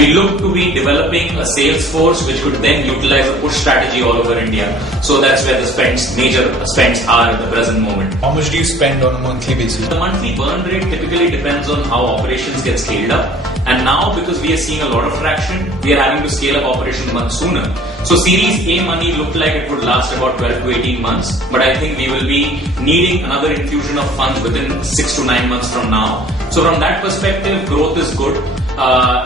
We look to be developing a sales force which could then utilize a push strategy all over India. So that's where the major spends are at the present moment. How much do you spend on a monthly basis? The monthly burn rate typically depends on how operations get scaled up. And now, because we are seeing a lot of traction, we are having to scale up operations much sooner. So Series A money looked like it would last about 12 to 18 months. But I think we will be needing another infusion of funds within 6 to 9 months from now. So from that perspective, growth is good.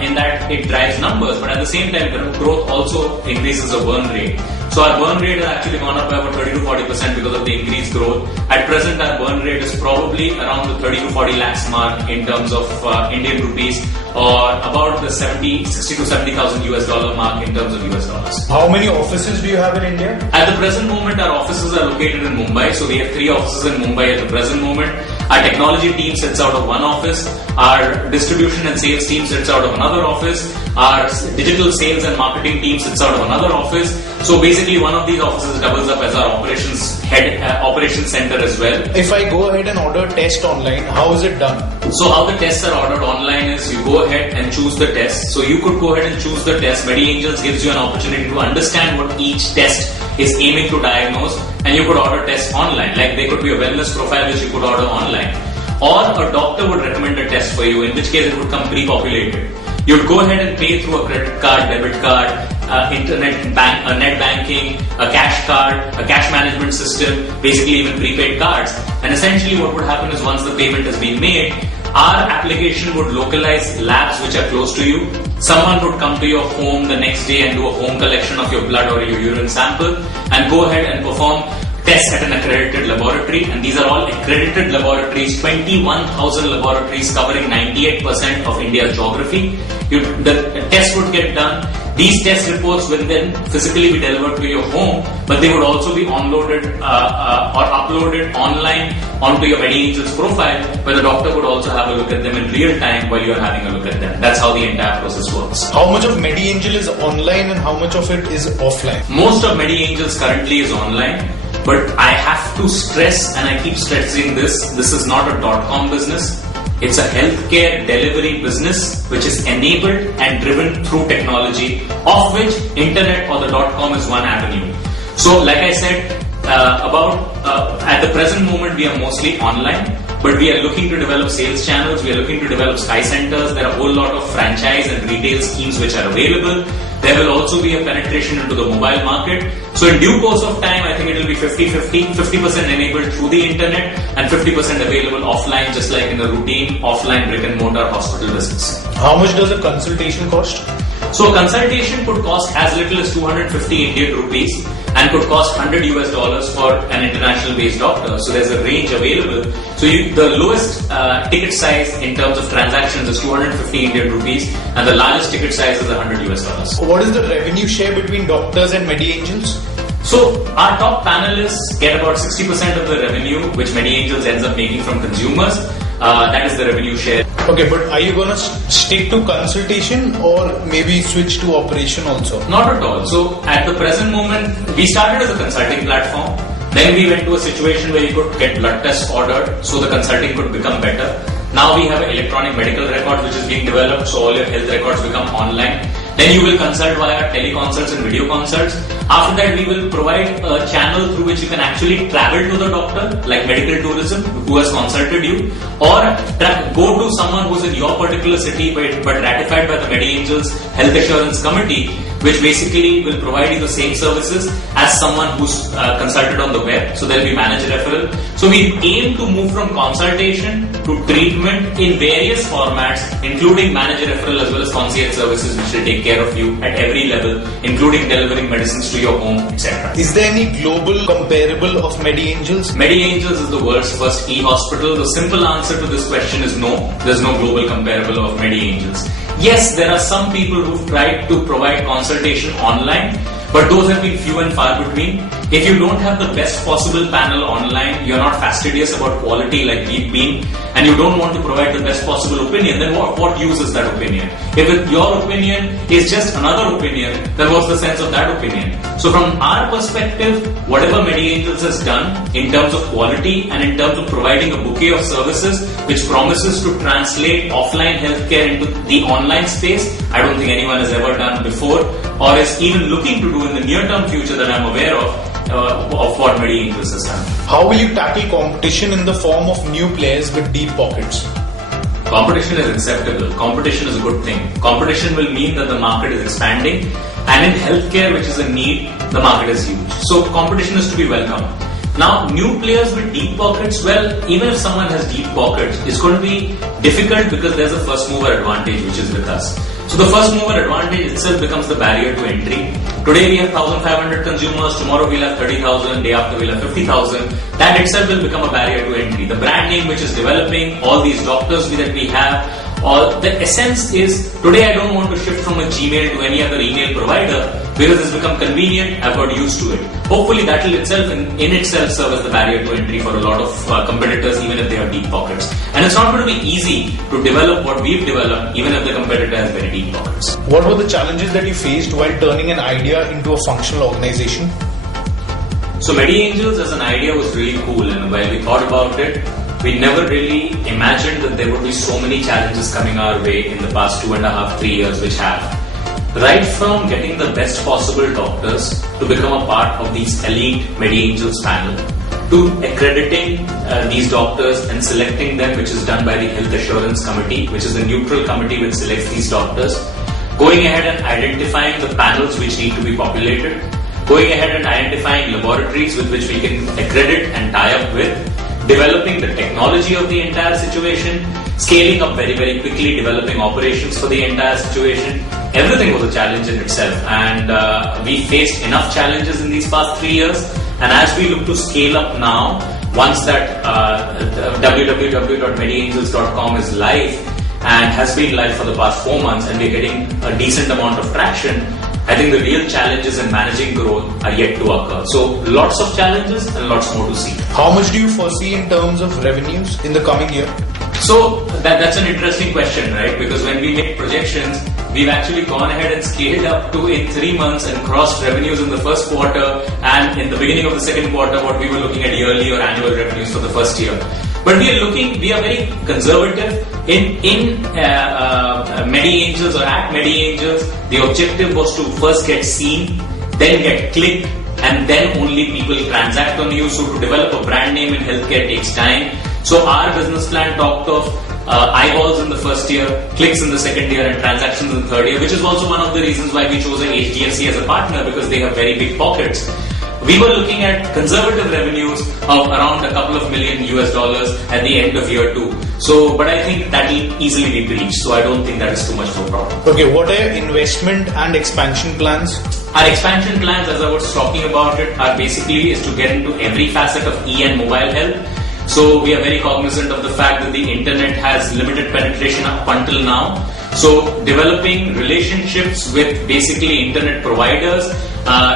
In that it drives numbers, but at the same time, growth also increases the burn rate. So our burn rate has actually gone up by about 30 to 40% because of the increased growth. At present, our burn rate is probably around the 30 to 40 lakhs mark in terms of Indian rupees, or about the 60 to 70,000 US dollar mark in terms of US dollars. How many offices do you have in India? At the present moment, our offices are located in Mumbai. So we have 3 offices in Mumbai at the present moment. Our technology team sits out of one office. Our distribution and sales team sits out of another office. Our digital sales and marketing team sits out of another office. So basically, one of these offices doubles up as our operations center as well. If I go ahead and order a test online, how is it done? So how the tests are ordered online is you go ahead and choose the test. So you could go ahead and choose the test. MediAngels gives you an opportunity to understand what each test is aiming to diagnose, and you could order tests online. Like there could be a wellness profile which you could order online. Or a doctor would recommend a test for you, in which case it would come pre-populated. You'd go ahead and pay through a credit card, debit card, net banking, a cash card, a cash management system, basically even prepaid cards. And essentially what would happen is once the payment has been made, our application would localize labs which are close to you. Someone would come to your home the next day and do a home collection of your blood or your urine sample and go ahead and perform tests at an accredited laboratory, and these are all accredited laboratories, 21,000 laboratories covering 98% of India's geography. The test would get done. These test reports will then physically be delivered to your home, but they would also be onloaded or uploaded online onto your MediAngels profile, where the doctor would also have a look at them in real time while you are having a look at them. That's how the entire process works. How much of MediAngel is online and how much of it is offline? Most of MediAngels currently is online. But I have to stress, and I keep stressing this is not a .com business. It's a healthcare delivery business which is enabled and driven through technology, of which internet or the .com is one avenue. So like I said, at the present moment we are mostly online, but we are looking to develop sales channels, we are looking to develop Sky Centers. There are a whole lot of franchise and retail schemes which are available. There will also be a penetration into the mobile market. So in due course of time, I think it will be 50-50, 50% enabled through the internet and 50% available offline, just like in a routine offline brick and mortar hospital business. How much does a consultation cost? So consultation could cost as little as 250 Indian rupees and could cost $100 US for an international based doctor. So there's a range available. So the lowest ticket size in terms of transactions is 250 Indian rupees and the largest ticket size is $100 US. What is the revenue share between doctors and MediAngels? So our top panelists get about 60% of the revenue which MediAngels ends up making from consumers. That is the revenue share. Okay, but are you going to stick to consultation or maybe switch to operation also? Not at all. So at the present moment, we started as a consulting platform. Then we went to a situation where you could get blood tests ordered, so the consulting could become better. Now we have an electronic medical record which is being developed, so all your health records become online. Then you will consult via teleconsults and video consults. After that, we will provide a channel through which you can actually travel to the doctor, like medical tourism, who has consulted you, or go to someone who's in your particular city but ratified by the MediAngels Health Assurance Committee, which basically will provide you the same services as someone who's consulted on the web. So there will be managed referral. So we aim to move from consultation to treatment in various formats, including managed referral as well as concierge services, which will take care of you at every level, including delivering medicines to your home, etc. Is there any global comparable of MediAngels? MediAngels is the world's first e-hospital. The simple answer to this question is no. There's no global comparable of MediAngels. Yes, there are some people who've tried to provide consultation online, but those have been few and far between. If you don't have the best possible panel online, you're not fastidious about quality like we've been, and you don't want to provide the best possible opinion, then what use is that opinion? If your opinion is just another opinion, then what's the sense of that opinion? So from our perspective, whatever MediAngels has done in terms of quality and in terms of providing a bouquet of services which promises to translate offline healthcare into the online space, I don't think anyone has ever done before or is even looking to do in the near-term future that I'm aware of what MediAngels has done. How will you tackle competition in the form of new players with deep pockets? Competition is acceptable. Competition is a good thing. Competition will mean that the market is expanding, and in healthcare, which is a need, the market is huge. So competition is to be welcome. Now, new players with deep pockets, well, even if someone has deep pockets, it's going to be difficult because there's a first mover advantage which is with us. So the first mover advantage itself becomes the barrier to entry. Today we have 1,500 consumers, tomorrow we'll have 30,000, day after we'll have 50,000. That itself will become a barrier to entry. The brand name which is developing, all these doctors that we have, the essence is, today I don't want to shift from a Gmail to any other email provider because it's become convenient, I've got used to it. Hopefully that will itself in itself serve as the barrier to entry for a lot of competitors, even if they have deep pockets. And it's not going to be easy to develop what we've developed, even if the competitor has very deep pockets. What were the challenges that you faced while turning an idea into a functional organization? So MediAngels as an idea was really cool, and while we thought about it, we never really imagined that there would be so many challenges coming our way in the past 2.5, 3 years which have. Right from getting the best possible doctors to become a part of these elite MediAngels panel, to accrediting these doctors and selecting them, which is done by the Health Assurance Committee, which is the neutral committee which selects these doctors, going ahead and identifying the panels which need to be populated, going ahead and identifying laboratories with which we can accredit and tie up with, developing the technology of the entire situation, scaling up very, very quickly, developing operations for the entire situation. Everything was a challenge in itself, and we faced enough challenges in these past 3 years. And as we look to scale up now, once that www.mediangels.com is live and has been live for the past 4 months, and we're getting a decent amount of traction, I think the real challenges in managing growth are yet to occur. So lots of challenges and lots more to see. How much do you foresee in terms of revenues in the coming year? So that's an interesting question, right? Because when we make projections, we've actually gone ahead and scaled up to in 3 months and crossed revenues in the first quarter, and in the beginning of the second quarter what we were looking at yearly or annual revenues for the first year. But we are very conservative in MediAngels or at MediAngels. The objective was to first get seen, then get clicked, and then only people transact on you. So to develop a brand name in healthcare takes time. So our business plan talked of eyeballs in the first year, clicks in the second year, and transactions in the third year, which is also one of the reasons why we chose an HDFC as a partner, because they have very big pockets. We were looking at conservative revenues of around a couple of million US dollars at the end of year 2. So, but I think that will easily be breached. So I don't think that is too much of a problem. Okay, what are your investment and expansion plans? Our expansion plans, as I was talking about it, are basically is to get into every facet of and mobile health. So we are very cognizant of the fact that the internet has limited penetration up until now. So developing relationships with basically internet providers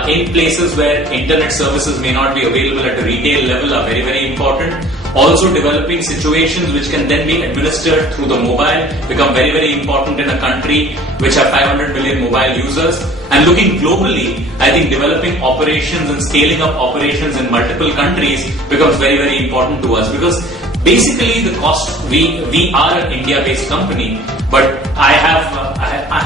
in places where internet services may not be available at a retail level are very, very important. Also developing situations which can then be administered through the mobile become very, very important in a country which have 500 million mobile users. And looking globally, I think developing operations and scaling up operations in multiple countries becomes very, very important to us, because basically the cost, we are an India-based company, but I have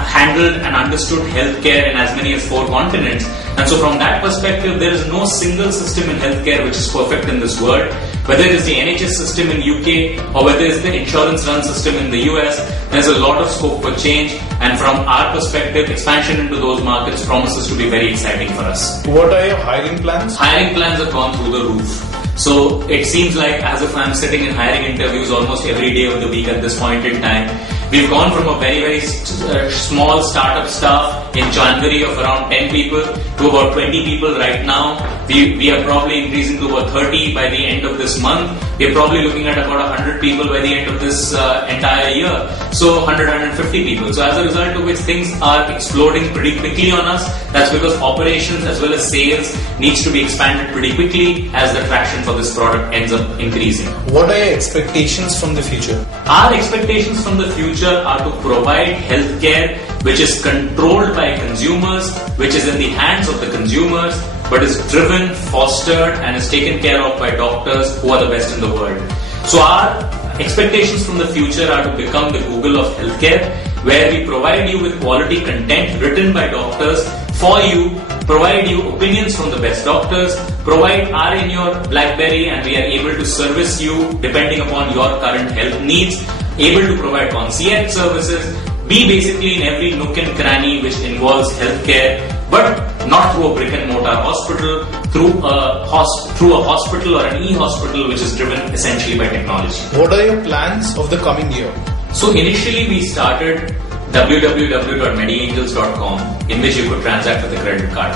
handled and understood healthcare in as many as 4 continents. And so from that perspective, there is no single system in healthcare which is perfect in this world. Whether it is the NHS system in UK or whether it is the insurance run system in the US, there's a lot of scope for change. And from our perspective, expansion into those markets promises to be very exciting for us. What are your hiring plans? Hiring plans have gone through the roof. So it seems like as if I'm sitting in hiring interviews almost every day of the week at this point in time. We've gone from a very small startup staff in January of around 10 people to about 20 people right now. We are probably increasing to about 30 by the end of this month. We are probably looking at about 100 people by the end of this entire year. So 150 people. So as a result of which things are exploding pretty quickly on us. That's because operations as well as sales needs to be expanded pretty quickly as the traction for this product ends up increasing. What are your expectations from the future? Our expectations from the future are to provide healthcare which is controlled by consumers, which is in the hands of the consumers, but is driven, fostered and is taken care of by doctors who are the best in the world. So our expectations from the future are to become the Google of healthcare, where we provide you with quality content written by doctors for you, provide you opinions from the best doctors, provide our in your BlackBerry, and we are able to service you depending upon your current health needs, able to provide concierge services, be basically in every nook and cranny which involves healthcare, but not through a brick and mortar hospital, through a hospital or an e-hospital which is driven essentially by technology. What are your plans of the coming year? So initially we started www.mediangels.com, in which you could transact with a credit card.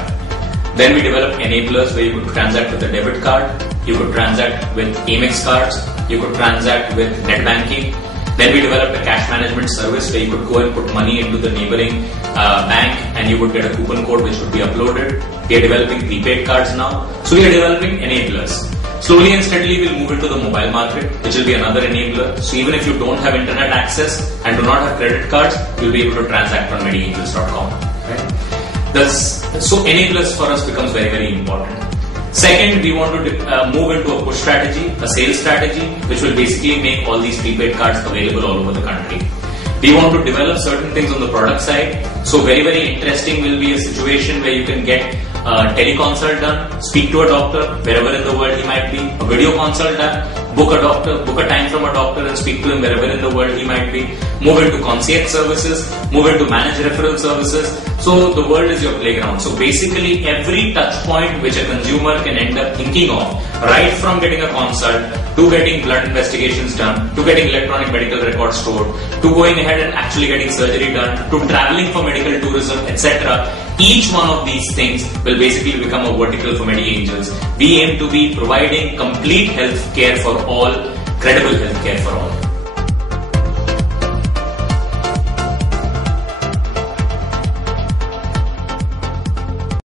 Then we developed enablers where you could transact with a debit card, you could transact with Amex cards, you could transact with net banking. Then we developed a cash management service where you could go and put money into the neighboring bank and you would get a coupon code which would be uploaded. We are developing prepaid cards now. So we are developing enablers. Slowly and steadily we'll move into the mobile market, which will be another enabler. So even if you don't have internet access and do not have credit cards, you'll be able to transact on MediAngels.com. Right? So enablers for us becomes very important. Second, we want to move into a push strategy, a sales strategy, which will basically make all these prepaid cards available all over the country. We want to develop certain things on the product side. So very interesting will be a situation where you can get a teleconsult done, speak to a doctor wherever in the world he might be, a video consult done, book a time from a doctor and speak to him wherever in the world he might be, move into concierge services, move into managed referral services. So the world is your playground. So basically every touch point which a consumer can end up thinking of, right from getting a consult, to getting blood investigations done, to getting electronic medical records stored, to going ahead and actually getting surgery done, to traveling for medical tourism, etc. Each one of these things will basically become a vertical for MediAngels. We aim to be providing complete health care for all, credible health care for all.